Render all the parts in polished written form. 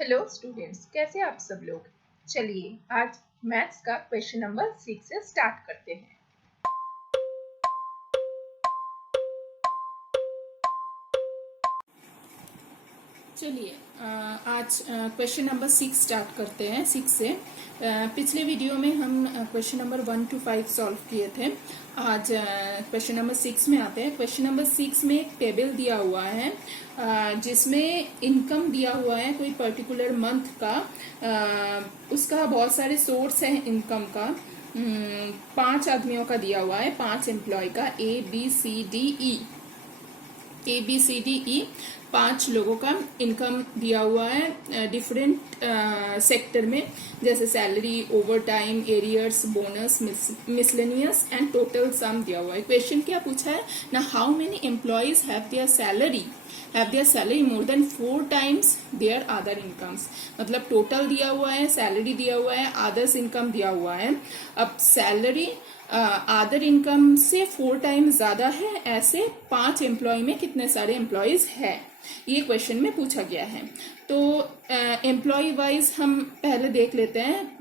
Hello students, कैसे आप सब लोग। चलिए आज मैथ्स का क्वेश्चन नंबर 6 से स्टार्ट करते हैं। चलिए आज क्वेश्चन नंबर 6 स्टार्ट करते हैं। 6 से पिछले वीडियो में हम क्वेश्चन नंबर 1 to 5 सॉल्व किए थे। आज क्वेश्चन नंबर 6 में आते हैं। क्वेश्चन नंबर 6 में एक टेबल दिया हुआ है जिसमें इनकम दिया हुआ है कोई पर्टिकुलर मंथ का। उसका बहुत सारे सोर्स है इनकम का। 5 आदमियों का दिया हुआ है, 5 एम्प्लॉय का, ABCDE 5 लोगों का इनकम दिया हुआ है डिफरेंट सेक्टर में, जैसे salary, over time, arrears, bonus, miscellaneous and total sum दिया हुआ है। क्वेश्चन क्या पूछा है ना, how many employees have their salary more than 4 times their other incomes. मतलब टोटल दिया हुआ है, सैलरी दिया हुआ है, अदर्स इनकम दिया हुआ है। अब सैलरी अदर इनकम से 4 times ज्यादा है, ऐसे 5 एम्प्लॉय में कितने सारे एम्प्लॉयज है, ये क्वेश्चन में पूछा गया है। तो एम्प्लॉय वाइज हम पहले देख लेते हैं।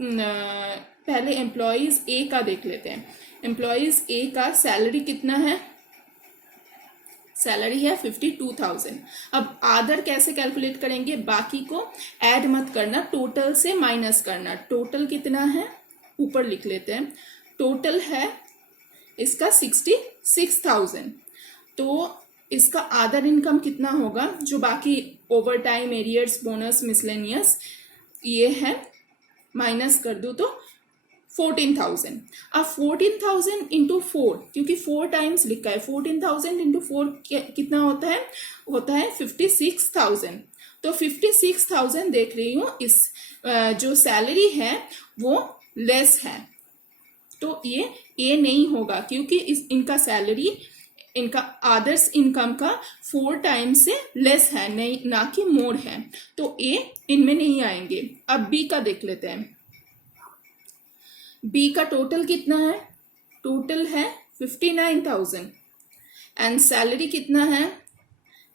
पहले एम्प्लॉयज ए का देख लेते हैं। एम्प्लॉयज ए का सैलरी कितना है, सैलरी है 52,000। अब आदर कैसे कैलकुलेट करेंगे, बाकी को ऐड मत करना, टोटल से माइनस करना। टोटल कितना है ऊपर लिख लेते हैं। टोटल है इसका 66,000। तो इसका अदर इनकम कितना होगा, जो बाकी over time, arrears, bonus, miscellaneous ये है, माइनस कर दो तो 14,000। अब 14,000 इंटू 4, क्योंकि 4 times लिखा है, 14,000 इंटू 4 कितना होता है 56,000। तो 56,000 देख रही हूँ, इस जो सैलरी है वो लेस है, तो ये नहीं होगा, क्योंकि इनका सैलरी, इनका अदर्स इनकम का 4 times से लेस है, नहीं ना कि मोर है, तो ए इनमें नहीं आएंगे। अब बी का देख लेते हैं। बी का टोटल कितना है, टोटल है 59,000 एंड सैलरी कितना है,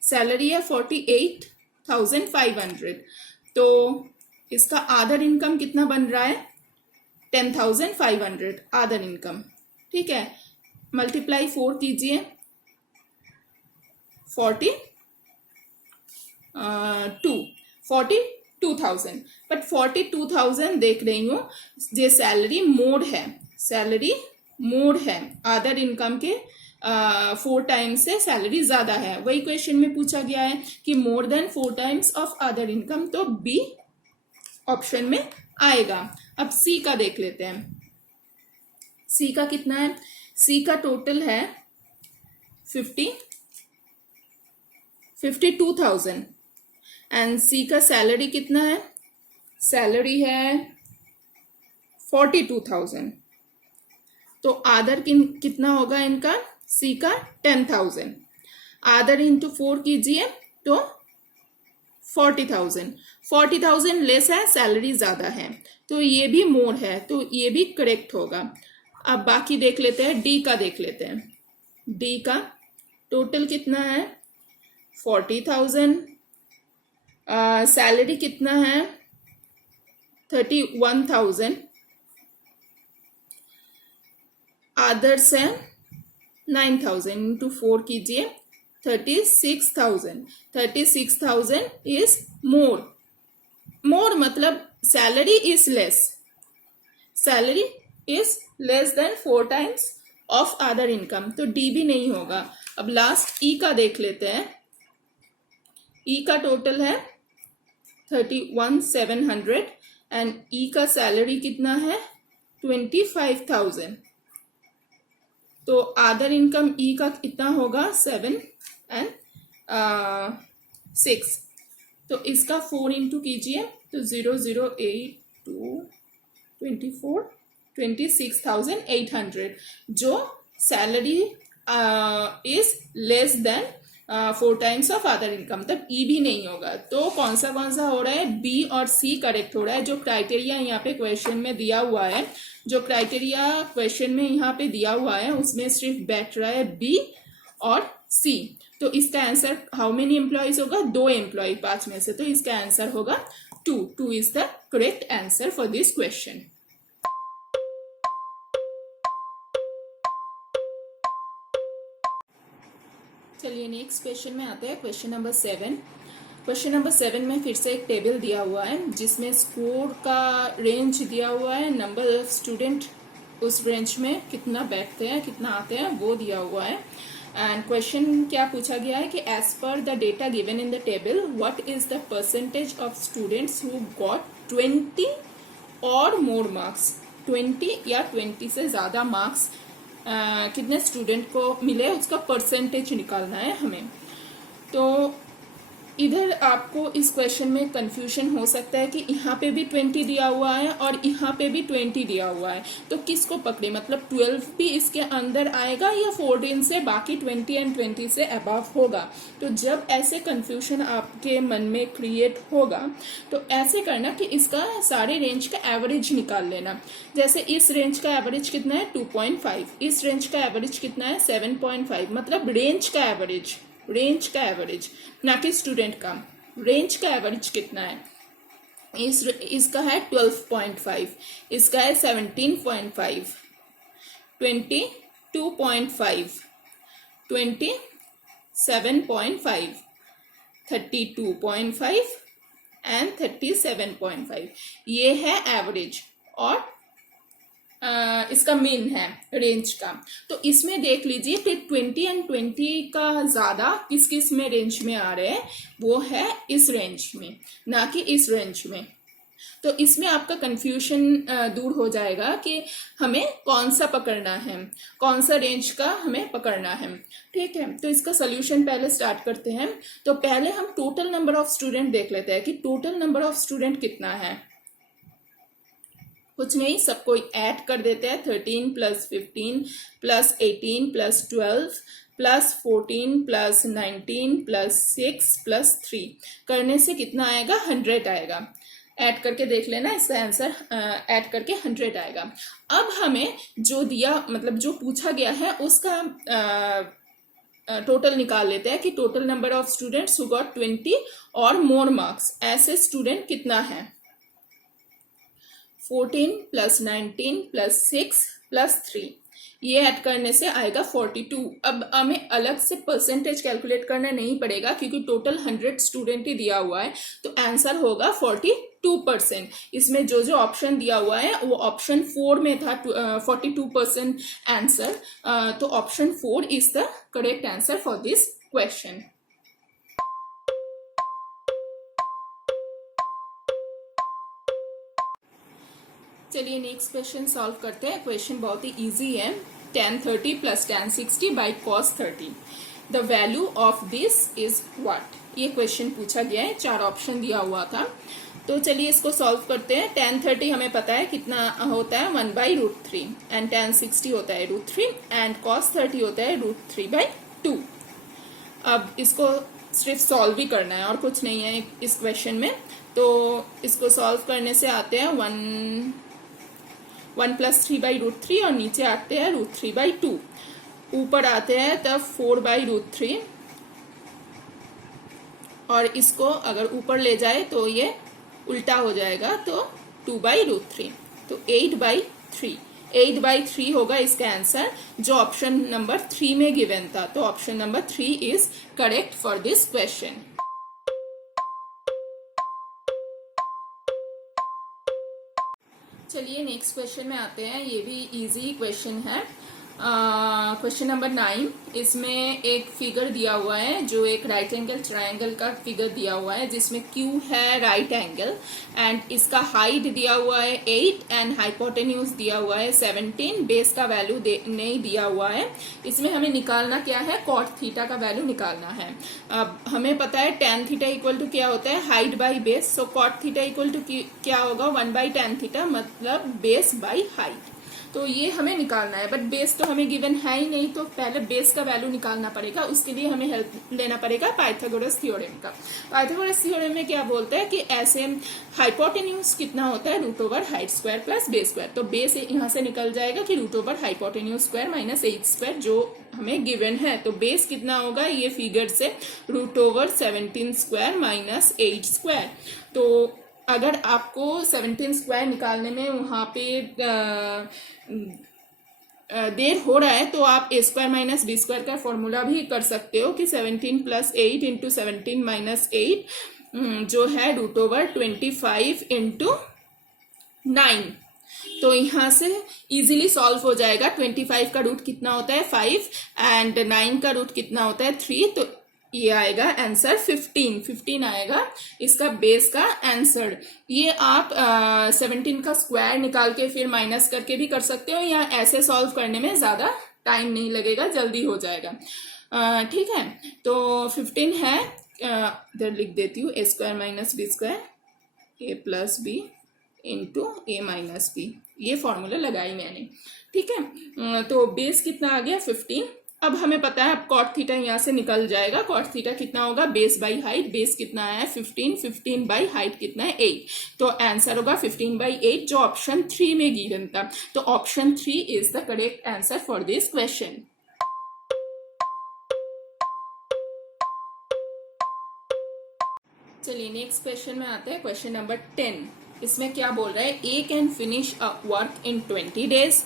सैलरी है 48,500। तो इसका अदर इनकम कितना बन रहा है 10,500 अदर इनकम। ठीक है, मल्टीप्लाई 4 कीजिए, 42,000। बट 42,000 देख रही हूँ, ये सैलरी मोड है अदर इनकम के 4 times से सैलरी ज्यादा है। वही क्वेश्चन में पूछा गया है कि मोर than 4 times of other income, तो बी ऑप्शन में आएगा। अब सी का देख लेते हैं। सी का कितना है, सी का टोटल है 52,000 एंड सी का सैलरी कितना है, सैलरी है 42,000। तो आदर कितना होगा इनका, सी का 10,000। आदर इंटू 4 कीजिए तो 40,000 लेस है, सैलरी ज्यादा है, तो ये भी मोर है, तो ये भी करेक्ट होगा। अब बाकी देख लेते हैं, डी का देख लेते हैं। डी का टोटल कितना है 40,000, सैलरी कितना है 31,000, अदर्स है 9,000 इंटू 4 कीजिए 36,000 इज मोर मतलब salary is less than 4 times of other income, तो डी भी नहीं होगा। अब लास्ट ई का देख लेते हैं। ई का टोटल है 31,700 एंड ई का सैलरी कितना है 25,000। तो अदर इनकम ई का कितना होगा 7 एंड 6, तो इसका 4 इंटू कीजिए तो 008,224 26,800, जो salary is less than 4 times of other income, तब ई भी नहीं होगा। तो कौन सा हो रहा है, बी और सी करेक्ट हो रहा है। जो क्राइटेरिया यहाँ पे क्वेश्चन में दिया हुआ है, उसमें सिर्फ बैठ रहा है बी और सी। तो इसका आंसर हाउ मेनी एम्प्लॉयज होगा, 2 एम्प्लॉय 5 में से, तो इसका आंसर होगा 2. 2 is the correct answer for this question. चलिए नेक्स्ट क्वेश्चन में आते हैं. Question number 7. क्वेश्चन नंबर 7 में फिर से एक टेबल दिया हुआ है जिसमें स्कोर का रेंज दिया हुआ है, नंबर ऑफ स्टूडेंट उस रेंज में कितना बैठते हैं, कितना आते हैं, वो दिया हुआ है. एंड क्वेश्चन क्या पूछा गया है कि as per the data given in the table what is the percentage of students who got 20 और मोर मार्क्स. 20 या 20 से ज़्यादा मार्क्स कितने स्टूडेंट को मिले उसका परसेंटेज निकालना है हमें. तो इधर आपको इस क्वेश्चन में कंफ्यूजन हो सकता है कि यहाँ पे भी 20 दिया हुआ है और यहाँ पे भी 20 दिया हुआ है, तो किसको पकड़े, मतलब 12 भी इसके अंदर आएगा या 14 से बाकी 20 एंड 20 से अबव होगा. तो जब ऐसे कंफ्यूजन आपके मन में क्रिएट होगा तो ऐसे करना कि इसका सारे रेंज का एवरेज निकाल लेना. जैसे इस रेंज का एवरेज कितना है 2.5, इस रेंज का एवरेज कितना है 7.5, मतलब रेंज का एवरेज, रेंज का एवरेज ना कि स्टूडेंट का. रेंज का एवरेज कितना है, इसका है 12.5, इसका है 17.5, 22.5, 27.5, 32.5 एंड 37.5. ये है एवरेज और इसका मीन है रेंज का. तो इसमें देख लीजिए कि 20 एंड 20 का ज़्यादा किस किस में रेंज में आ रहे हैं, वो है इस रेंज में, ना कि इस रेंज में. तो इसमें आपका कंफ्यूजन दूर हो जाएगा कि हमें कौन सा पकड़ना है, कौन सा रेंज का हमें पकड़ना है. ठीक है, तो इसका सोल्यूशन पहले स्टार्ट करते हैं. तो पहले हम टोटल नंबर ऑफ स्टूडेंट देख लेते हैं कि टोटल नंबर ऑफ स्टूडेंट कितना है. कुछ नहीं, सबको ऐड कर देते हैं. 13 + 15 + 18 + 12 + 14 + 19 + 6 + 3 करने से कितना आएगा, 100 आएगा. ऐड करके देख लेना, इसका आंसर ऐड करके 100 आएगा. अब हमें जो दिया, मतलब जो पूछा गया है उसका टोटल निकाल लेते हैं कि total number of students who got 20 और मोर मार्क्स, ऐसे स्टूडेंट कितना है. 14 + 19 + 6 + 3, ये ऐड करने से आएगा 42. अब हमें अलग से परसेंटेज कैलकुलेट करना नहीं पड़ेगा क्योंकि टोटल 100 स्टूडेंट ही दिया हुआ है, तो आंसर होगा 42%. इसमें जो जो ऑप्शन दिया हुआ है वो ऑप्शन 4 में था 42% आंसर. तो option 4 is the correct answer for this question. चलिए नेक्स्ट क्वेश्चन सॉल्व करते हैं. क्वेश्चन बहुत ही इजी है. tan 30 + tan 60 by cos 30. The value of this is what. ये क्वेश्चन पूछा गया है, 4 ऑप्शन दिया हुआ था. तो चलिए इसको सॉल्व करते हैं. tan 30 हमें पता है कितना होता है 1/√3 एंड tan 60 होता है √3 एंड cos 30 होता है √3/2. अब इसको सिर्फ सॉल्व ही करना है और कुछ नहीं है इस क्वेश्चन में. तो इसको सॉल्व करने से आते हैं 1 + 3/√3 और नीचे आते हैं √3/2. ऊपर आते हैं तब 4/√3 और इसको अगर ऊपर ले जाए तो ये उल्टा हो जाएगा, तो 2/√3, तो 8/3. 8/3 होगा इसका आंसर, जो ऑप्शन नंबर 3 में गिवन था. तो option number 3 is correct for this question. चलिए नेक्स्ट क्वेश्चन में आते हैं. ये भी इजी क्वेश्चन है. Question number 9. इसमें एक फिगर दिया हुआ है जो एक राइट एंगल ट्रायंगल का फिगर दिया हुआ है जिसमें Q है राइट एंगल एंड इसका हाइट दिया हुआ है 8 एंड हाइपोटेन्यूज दिया हुआ है 17. बेस का वैल्यू नहीं दिया हुआ है. इसमें हमें निकालना क्या है, कॉट थीटा का वैल्यू निकालना है. अब हमें पता है tan थीटा इक्वल टू क्या होता है, height by base. So cot theta equal to क्या होगा, 1/tan थीटा, मतलब बेस बाई हाइट. तो ये हमें निकालना है, बट बेस तो हमें गिवन है ही नहीं, तो पहले बेस का वैल्यू निकालना पड़ेगा। उसके लिए हमें हेल्प लेना पड़ेगा पाइथागोरस थ्योरम का। पाइथागोरस थ्योरम में क्या बोलता है कि ऐसे हाइपोटेन्यूज कितना होता है, root over height square plus base square. तो बेस यहाँ से निकल जाएगा कि root over hypotenuse square minus H square, जो हमें गिवन है। तो बेस कितना होगा ये फिगर से, root over 17 square minus 8 square. तो अगर आपको 17 स्क्वायर निकालने में वहाँ पे देर हो रहा है तो आप ए स्क्वायर माइनस बी स्क्वायर का फॉर्मूला भी कर सकते हो कि 17 प्लस 8 इंटू 17 माइनस 8 जो है रूट ओवर 25 इंटू 9। तो यहाँ से इजीली सॉल्व हो जाएगा। 25 का रूट कितना होता है 5 एंड 9 का रूट कितना होता है 3। तो ये आएगा आंसर 15 आएगा इसका बेस का आंसर। ये आप 17 का स्क्वायर निकाल के फिर माइनस करके भी कर सकते हो, या ऐसे सॉल्व करने में ज़्यादा टाइम नहीं लगेगा, जल्दी हो जाएगा। ठीक है, तो 15 है, इधर लिख देती हूँ ए स्क्वायर माइनस बी स्क्वायर ए प्लस बी इंटू ए माइनस बी, ये फॉर्मूला लगाई मैंने। ठीक है, तो बेस कितना आ गया 15। अब हमें पता है अब कॉट थीटा यहाँ से निकल जाएगा। कॉट थीटा कितना होगा बेस बाई हाइट, बेस कितना है 15 बाई हाइट कितना है 8। तो आंसर होगा 15 बाई 8 जो ऑप्शन 3 में गिवन था। तो option 3 is the correct answer for this question. चलिए नेक्स्ट क्वेश्चन में आते हैं, क्वेश्चन नंबर 10। इसमें क्या बोल रहा है, A can finish a work in 20 days,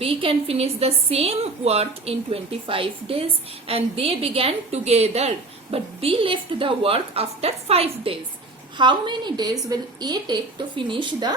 B can finish the same work in 25 days and they began together, but B left the work after 5 days. How many days will A take to finish the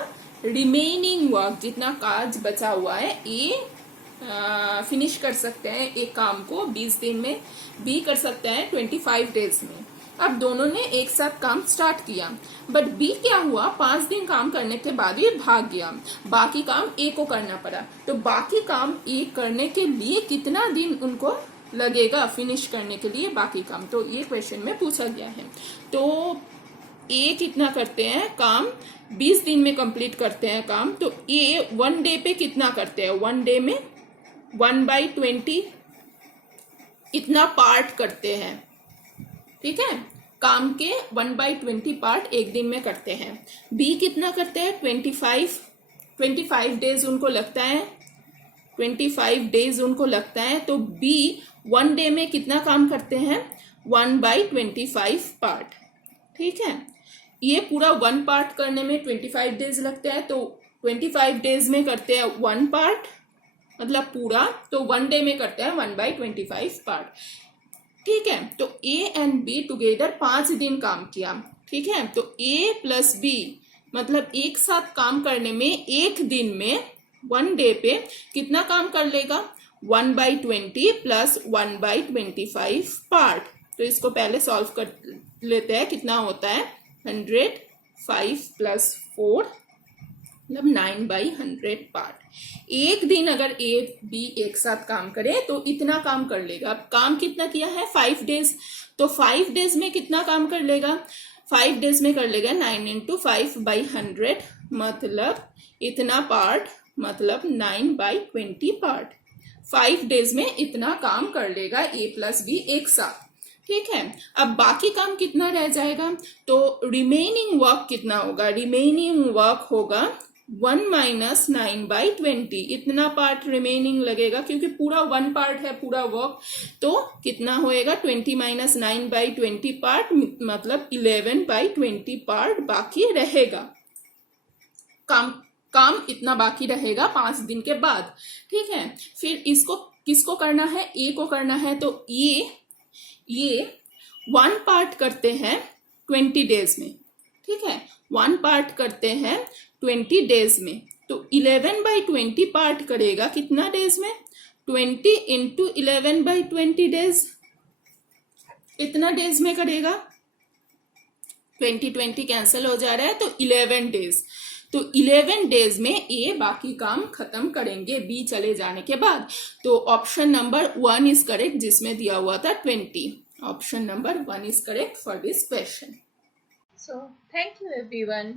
remaining work? जितना काज बचा हुआ है A finish कर सकते हैं एक काम को 20 दिन में, B कर सकते हैं 25 डेज में। अब दोनों ने एक साथ काम स्टार्ट किया, बट बी क्या हुआ 5 दिन काम करने के बाद ये भाग गया, बाकी काम ए को करना पड़ा। तो बाकी काम ए करने के लिए कितना दिन उनको लगेगा फिनिश करने के लिए बाकी काम, तो ये क्वेश्चन में पूछा गया है। तो ए कितना करते हैं काम, 20 दिन में कंप्लीट करते हैं काम। तो ए 1 डे पे कितना करते हैं, 1 डे में 1/20 इतना पार्ट करते हैं। ठीक है, काम के 1/20 पार्ट एक दिन में करते हैं। बी कितना करते हैं 25 डेज उनको लगता है, 25 डेज उनको लगता है। तो बी 1 डे में कितना काम करते हैं 1/25 पार्ट। ठीक है, ये पूरा 1 पार्ट करने में 25 डेज लगते हैं, तो 25 डेज में करते हैं 1 पार्ट मतलब पूरा, तो 1 डे में करते हैं 1/25 पार्ट। ठीक है, तो ए एंड बी टुगेदर 5 दिन काम किया। ठीक है, तो ए प्लस बी मतलब एक साथ काम करने में एक दिन में 1 डे पे कितना काम कर लेगा 1/20 प्लस 1/25 पार्ट। तो इसको पहले सॉल्व कर लेते हैं, कितना होता है 105 प्लस 4 मतलब 9/100 पार्ट। एक दिन अगर ए बी एक साथ काम करे तो इतना काम कर लेगा। अब काम कितना किया है 5 डेज, तो 5 डेज में कितना काम कर लेगा 5 डेज में कर लेगा 9 × 5/100 मतलब इतना पार्ट, मतलब 9/20 पार्ट। 5 डेज में इतना काम कर लेगा ए प्लस बी एक साथ। ठीक है, अब बाकी काम कितना रह जाएगा, तो रिमेनिंग वर्क कितना होगा, रिमेनिंग वर्क होगा 1 - 9/20 इतना पार्ट रिमेनिंग लगेगा, क्योंकि पूरा 1 पार्ट है पूरा वर्क। तो कितना होएगा 20 - 9/20 पार्ट मतलब 11/20 पार्ट बाकी रहेगा। काम इतना बाकी रहेगा 5 दिन के बाद। ठीक है, फिर इसको किसको करना है, ए को करना है। तो ये 1 पार्ट करते हैं 20 डेज में। ठीक है, 1 पार्ट करते हैं 20 डेज में, तो 11/20 पार्ट करेगा कितना डेज में 20 × 11/20 डेज, इतना डेज में करेगा। 20 कैंसिल हो जा रहा है तो 11 डेज। तो 11 डेज में ए बाकी काम खत्म करेंगे बी चले जाने के बाद। तो ऑप्शन नंबर 1 इज करेक्ट, जिसमें दिया हुआ था 20। Option number 1 is correct for this question. So thank you everyone.